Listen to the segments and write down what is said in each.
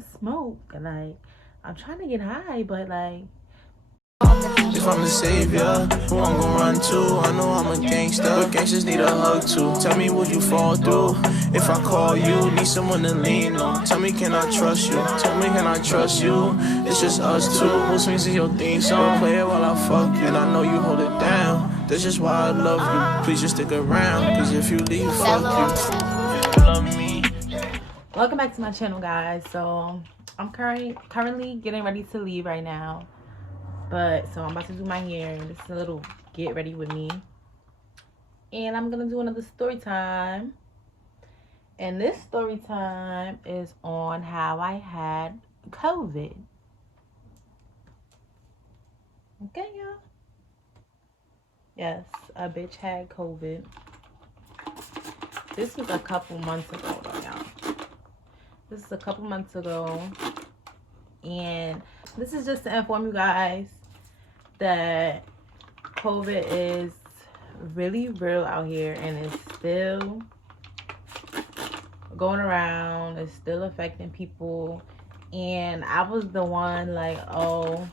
to smoke. Like, I'm trying to get high, but like, If I'm the savior, who I'm gonna run to? I know I'm a gangster, but gangsters need a hug too. Tell me, would you fall through if I call you? Need someone to lean on. Tell me, can I trust you? Tell me, can I trust you? It's just us two. Who swings is your theme song? Play it while I fuck you, and I know you hold it down. That's just why I love you. Please just stick around, cause if you leave, fuck you. Love me. welcome back to my channel, guys. So I'm currently getting ready to leave right now. But so I'm about to do my hair. This is a little get ready with me. And I'm gonna do another story time. And this story time is on how I had COVID. Okay, y'all. Yes, a bitch had COVID. This was a couple months ago, though, y'all. This is a couple months ago. And this is just to inform you guys that COVID is really real out here, and it's still going around. It's still affecting people. And I was the one like, oh,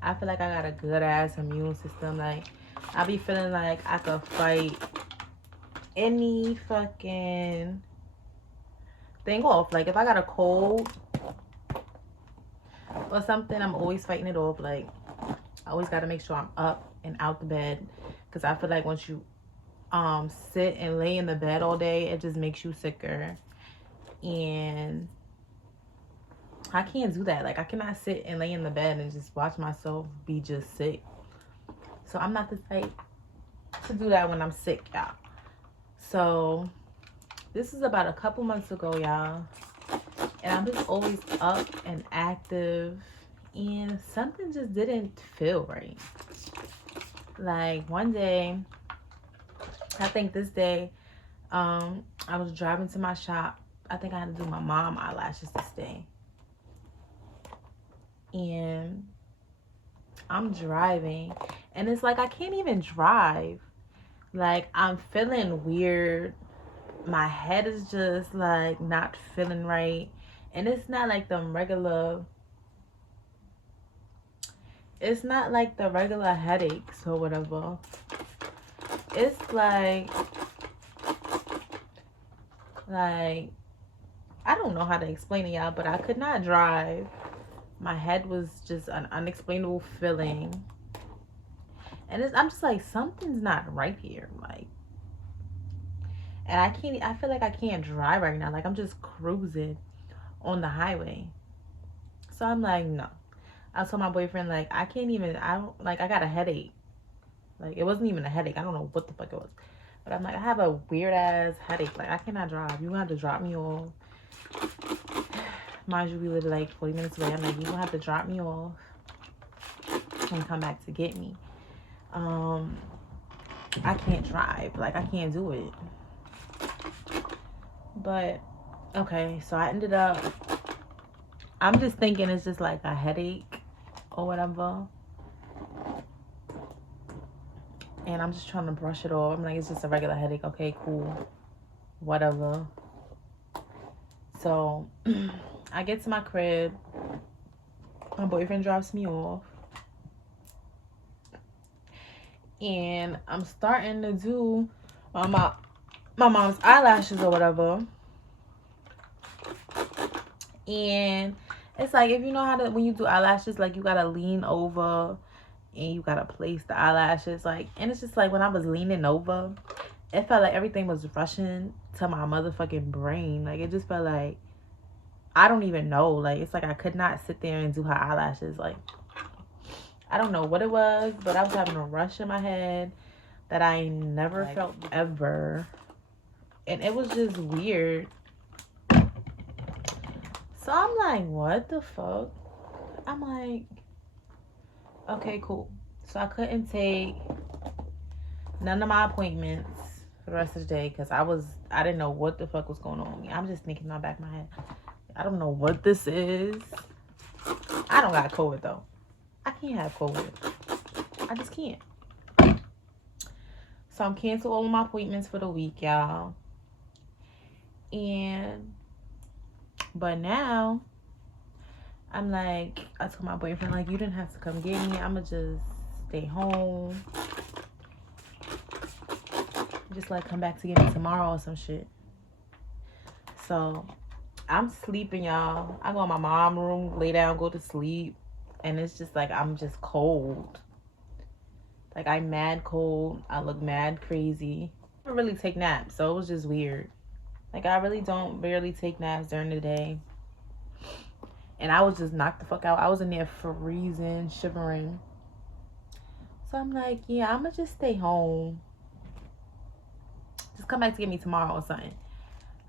I feel like I got a good ass immune system. Like, I be feeling like I could fight any fucking thing off. Like, if I got a cold or something, I'm always fighting it off. Like, I always got to make sure I'm up and out the bed, because I feel like once you sit and lay in the bed all day, it just makes you sicker. And I can't do that. Like, I cannot sit and lay in the bed and just watch myself be just sick. So I'm not the type to do that when I'm sick, y'all. So this is about a couple months ago, y'all, and I'm just always up and active, and something just didn't feel right. Like, one day, I think this day, I was driving to my shop. I think I had to do my mom eyelashes this day. And I'm driving, and it's like I can't even drive. Like, I'm feeling weird. My head is just like not feeling right. And it's not like the regular, it's not like the regular headaches or whatever. It's like I don't know how to explain it, y'all, but I could not drive. My head was just an unexplainable feeling. And I'm just like, something's not right here. Like, and I feel like I can't drive right now. Like, I'm just cruising on the highway. So I'm like, no. I told my boyfriend, like, I got a headache. Like, it wasn't even a headache. I don't know what the fuck it was. But I'm like, I have a weird ass headache. Like, I cannot drive. You're gonna have to drop me off. Mind you, we live like 40 minutes away. I'm like, you're gonna have to drop me off and come back to get me. I can't drive. Like, I can't do it. But okay, so I ended up, I'm just thinking it's just like a headache or whatever, and I'm just trying to brush it off. I'm like, it's just a regular headache. Okay, cool, whatever. So I get to my crib, my boyfriend drops me off, and I'm starting to do my mom's eyelashes or whatever. And it's like, if you know how to, when you do eyelashes, like, you gotta lean over and you gotta place the eyelashes, like, and it's just like, when I was leaning over, it felt like everything was rushing to my motherfucking brain. Like, it just felt like, I don't even know, like, it's like I could not sit there and do her eyelashes. Like, I don't know what it was, but I was having a rush in my head that I never felt ever, and it was just weird. So I'm like, what the fuck? I'm like, okay, cool. So I couldn't take none of my appointments for the rest of the day, because I didn't know what the fuck was going on with me. I'm just thinking in the back of my head, I don't know what this is. I don't got COVID though. I can't have COVID. I just can't. So I'm canceling all of my appointments for the week, y'all. But now I'm like, I told my boyfriend, like, you didn't have to come get me. I'ma just stay home. Just like come back to get me tomorrow or some shit. So I'm sleeping, y'all. I go in my mom's room, lay down, go to sleep. And it's just like, I'm just cold. Like, I'm mad cold. I look mad crazy. I don't really take naps, so it was just weird. Like, I really don't barely take naps during the day. And I was just knocked the fuck out. I was in there freezing, shivering. So I'm like, yeah, I'm gonna just stay home. Just come back to get me tomorrow or something.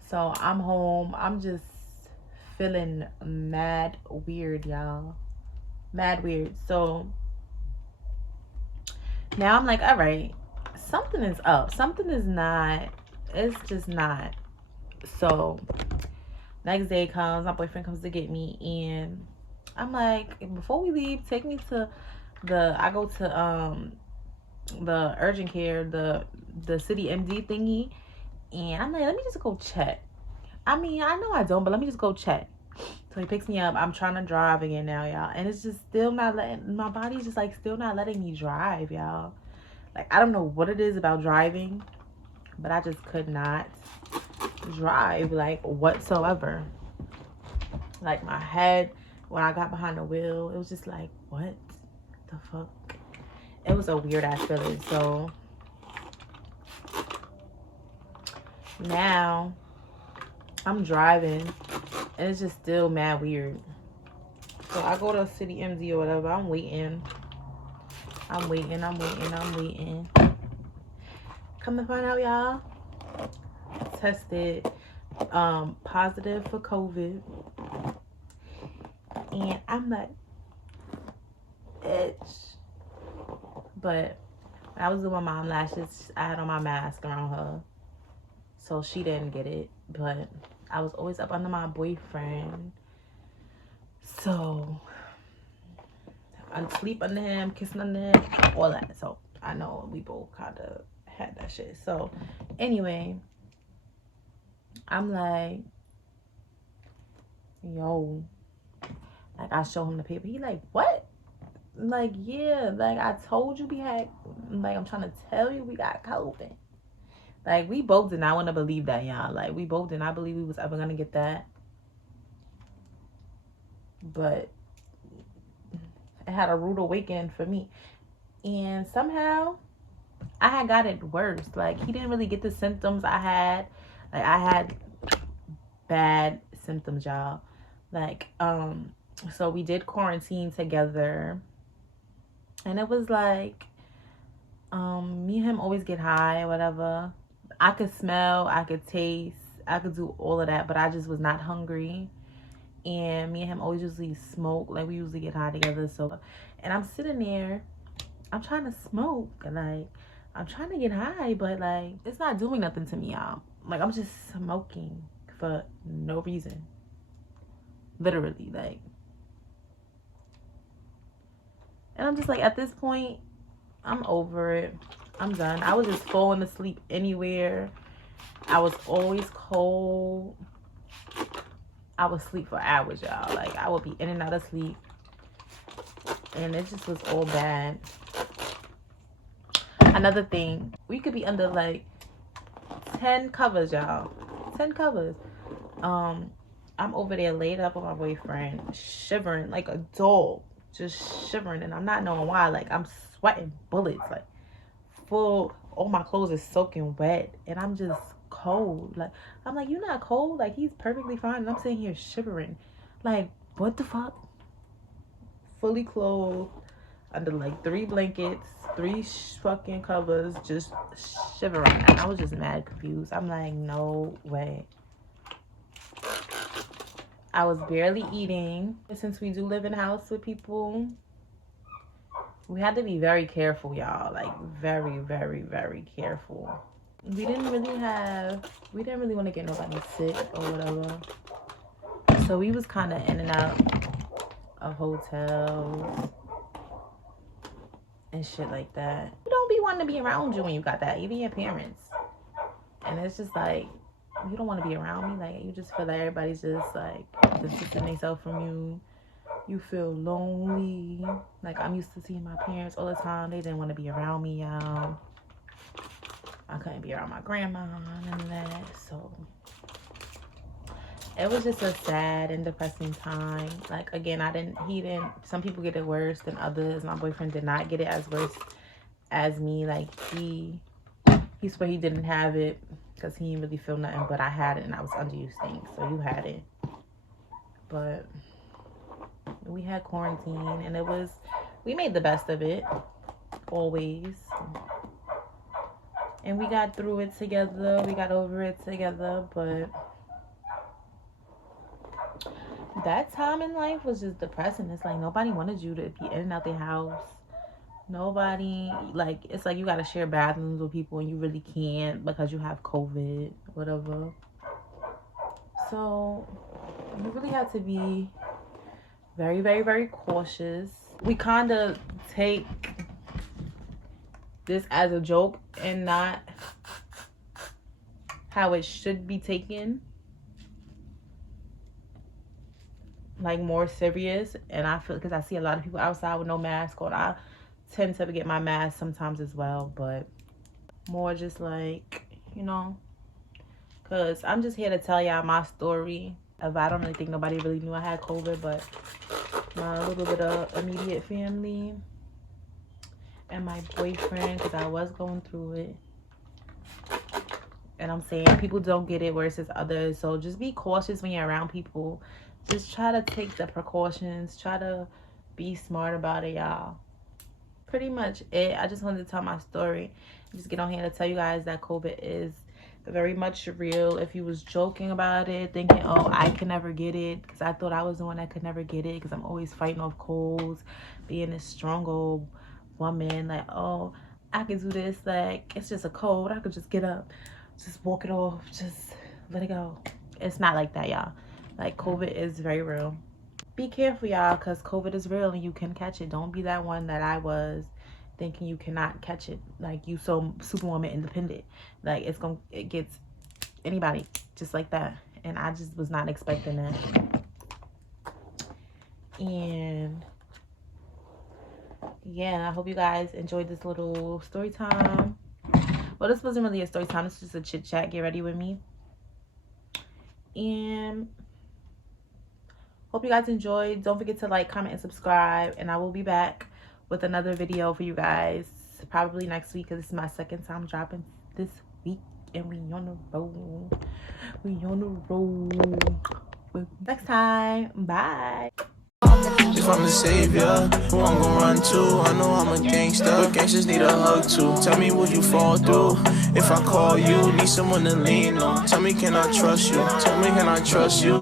So I'm home. I'm just feeling mad weird, y'all. Mad weird. So now I'm like, all right, something is up. Something is not. It's just not. So next day comes, my boyfriend comes to get me, and I'm like, before we leave, take me to I go to the urgent care, the city MD thingy, and I'm like, let me just go check. I mean, I know I don't, but let me just go check. So he picks me up. I'm trying to drive again now, y'all, and it's just still not letting, my body's just like still not letting me drive, y'all. Like, I don't know what it is about driving, but I just could not drive, like, whatsoever. Like, my head, when I got behind the wheel, it was just like, what the fuck? It was a weird ass feeling. So now I'm driving and it's just still mad weird. So I go to City MD or whatever. I'm waiting. I'm waiting. Come to find out, y'all, tested positive for COVID. And I'm like, bitch. But when I was doing my mom lashes, I had on my mask around her, so she didn't get it. But I was always up under my boyfriend, so I sleep under him, kissing under him, all that. So I know we both kind of had that shit. So anyway, I'm like, yo, like, I show him the paper. He like, what? Like, yeah, like, I told you we had, like, I'm trying to tell you we got COVID. Like, we both did not want to believe that, y'all. Like, we both did not believe we was ever going to get that. But it had a rude awakening for me. And somehow, I had got it worse. Like, he didn't really get the symptoms I had. Like, I had bad symptoms, y'all. Like, so we did quarantine together. And it was like, me and him always get high or whatever. I could smell, I could taste, I could do all of that, but I just was not hungry. And me and him always usually smoke, like, we usually get high together. So, and I'm sitting there, I'm trying to smoke, like, I'm trying to get high, but like, it's not doing nothing to me, y'all. Like, I'm just smoking for no reason, literally, like. And I'm just like, at this point, I'm over it. I'm done. I was just falling asleep anywhere. I was always cold. I would sleep for hours, y'all. Like, I would be in and out of sleep. And it just was all bad. Another thing, we could be under like 10 covers, y'all. 10 covers. I'm over there laid up with my boyfriend, shivering like a dog. Just shivering, and I'm not knowing why. Like, I'm sweating bullets, like, full, all my clothes is soaking wet, and I'm just cold. Like, I'm like, you not cold? Like, he's perfectly fine, and I'm sitting here shivering. Like, what the fuck? Fully clothed, under like 3 blankets, 3 fucking covers, just shivering. And I was just mad confused. I'm like, no way. I was barely eating. Since we do live in a house with people, we had to be very careful, y'all. Like, very, very, very careful. We didn't really want to get nobody sick or whatever. So we was kind of in and out of hotels and shit like that. You don't be wanting to be around you when you got that, even your parents. And it's just like, you don't want to be around me. Like, you just feel like everybody's just like distancing themselves from you. You feel lonely. Like, I'm used to seeing my parents all the time. They didn't want to be around me, y'all. I couldn't be around my grandma, none of that. So it was just a sad and depressing time. Like, again, some people get it worse than others. My boyfriend did not get it as worse as me. Like, he swore he didn't have it because he didn't really feel nothing, but I had it and I was underusing. So you had it. But we had quarantine and we made the best of it, always. And we got through it together. We got over it together. But that time in life was just depressing. It's like nobody wanted you to be in and out their house. Nobody, like, it's like you got to share bathrooms with people and you really can't because you have COVID, whatever. So you really have to be very, very, very cautious. We kind of take this as a joke and not how it should be taken, like more serious. And I feel, because I see a lot of people outside with no mask on, I tend to get my mask sometimes as well, but more just like, you know, because I'm just here to tell y'all my story. I don't really think nobody really knew I had COVID, but my little bit of immediate family and my boyfriend, because I was going through it. And I'm saying people don't get it worse as others, so just be cautious when you're around people. Just try to take the precautions, try to be smart about it, y'all. Pretty much it. I just wanted to tell my story, just get on here to tell you guys that COVID is very much real. If you was joking about it, thinking, oh, I can never get it, because I thought I was the one that could never get it, because I'm always fighting off colds, being this strong old woman, like, oh, I can do this, like, it's just a cold, I could just get up, just walk it off, just let it go. It's not like that, y'all. Like, COVID is very real. Be careful, y'all, because COVID is real and you can catch it. Don't be that one that I was, thinking you cannot catch it. Like, you so superwoman independent. Like, it gets anybody just like that. And I just was not expecting that. And yeah, I hope you guys enjoyed this little story time. Well, this wasn't really a story time. It's just a chit chat. Get ready with me. And hope you guys enjoyed. Don't forget to like, comment, and subscribe. And I will be back with another video for you guys probably next week, because this is my second time dropping this week. And we on the road. We on the road. Next time. Bye. If I'm the savior, who I'm gonna run to? I know I'm a gangster, but gangsters need a hug too. Tell me, would you fall through if I call you? Need someone to lean on. Tell me, can I trust you? Tell me, can I trust you?